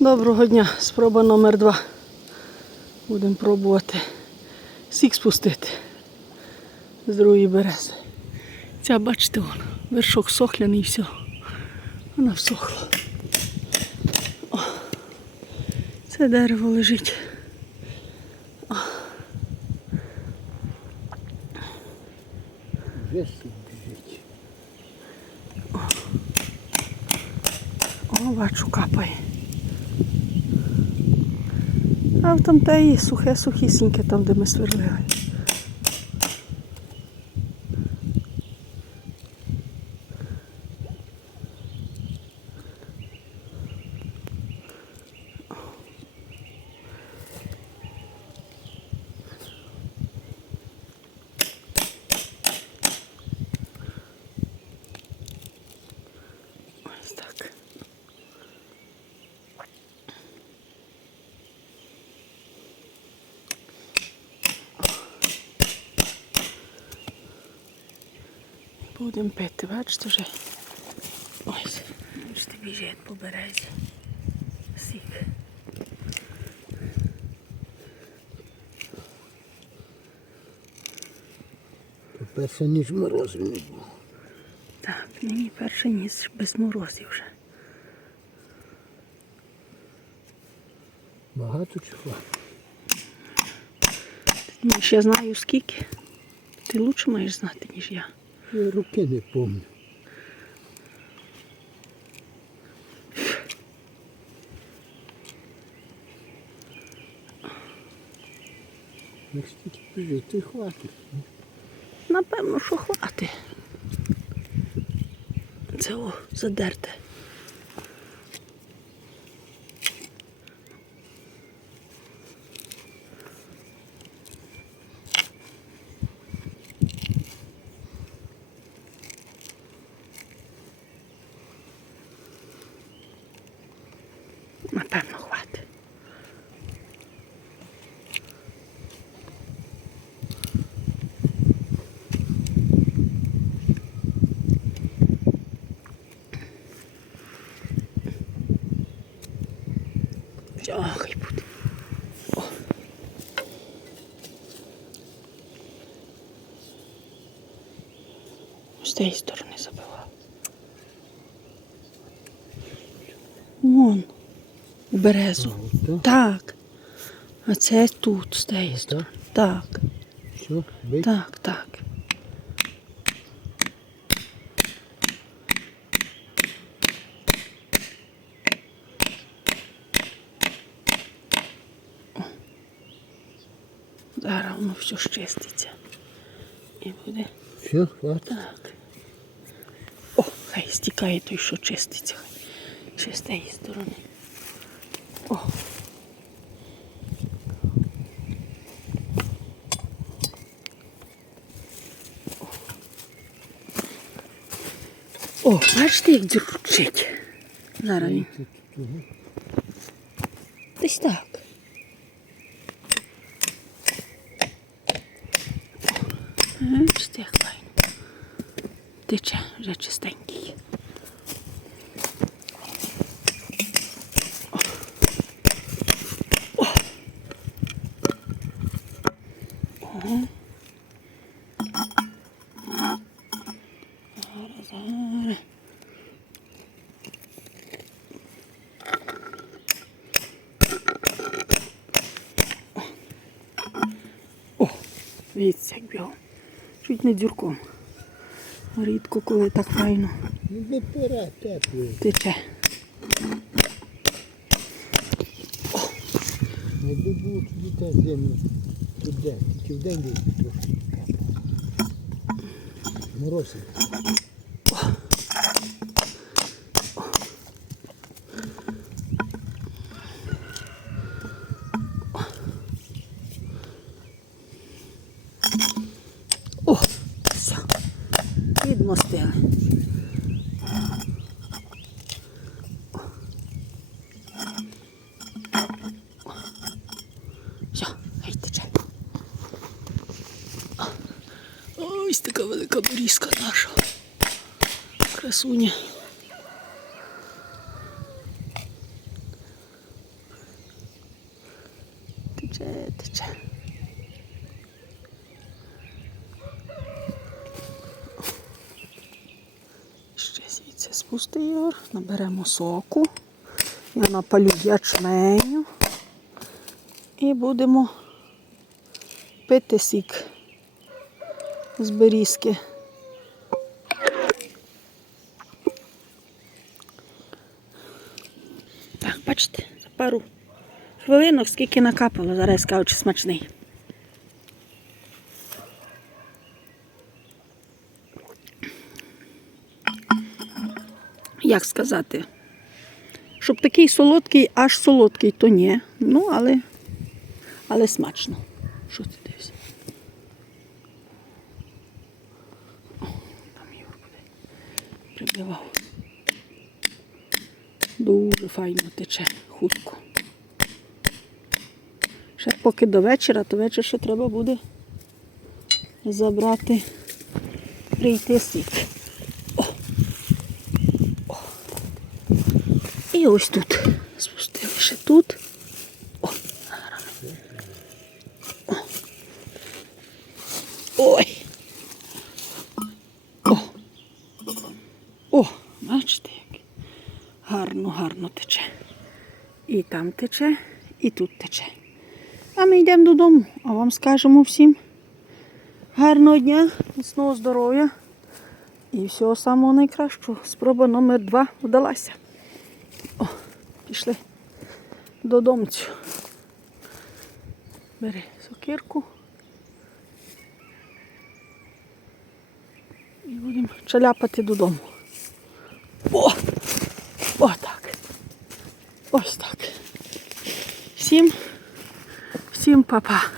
Доброго дня, спроба номер два. Будемо пробувати сік спустити з другої берези. Ця, бачите, вон, вершок сохляний і все. Вона всохла. О, це дерево лежить. Біжить. О, бачу, капає. А там та і сухе, сухісіньке, там, де ми сверлили. Будемо пити, бачите вже. Ось, бачите, біжить по березі. Сік. По-перше, ніж морозів не було. Так, мені перший ніс без морозів вже. Багато чого. Думаєш, я знаю скільки. Ти лучше маєш знати, ніж я. Я руки не помню. Як стільки пожити хватить. Напевно, що хвати. Це о, задерте. Напевно, хватить. Ах, і буде. З тієї сторони забивав. Вон. У березу. Ото. Так. А це тут, з тієї сторони. Так, бить. так, так. О. Зараз воно все щиститься. І буде Все, хватить. так. О, хай стікає той, що чиститься. Ще з тієї сторони. О. О, бачите, як дзюрчить. Зараз він. Десь так. Бачите, як файно. Тече вже чистенький. О. О. Ага. Зараз, зараз. О, дивіться, як бігав. Чуть не дзюрком. Рідко, коли так файно тече. Якби було туди та землю, туди? Тільки в день десь трошки тепло. Відмостили. Все, хай тече. Ось така велика борізка наша. Красуня. Спусти Ігор, наберемо соку. Я напалю ячменю. І будемо пити сік з берізки. Так, бачите, за пару хвилинок скільки накапало, зараз я скажу, чи смачний. Як сказати? Щоб такий солодкий, аж солодкий, то ні. Ну, але, але смачно. Що ти дивишся? Там Юр буде. Прибивав. Дуже файно тече, хутко. Ще поки до вечора, то вечір ще треба буде забрати, прийти сік. О. О. І ось тут. Спустили ще тут. О. О. Ой. О. О, бачите, як гарно, гарно тече. І там тече, і тут тече. А ми йдемо додому, а вам скажемо всім гарного дня, міцного здоров'я і всього самого найкращого. Спроба номер два вдалася. О, пішли додому. Бери сокирку. І будемо чаляпати додому. О! Отак. Ось так. Всім, всім па-па.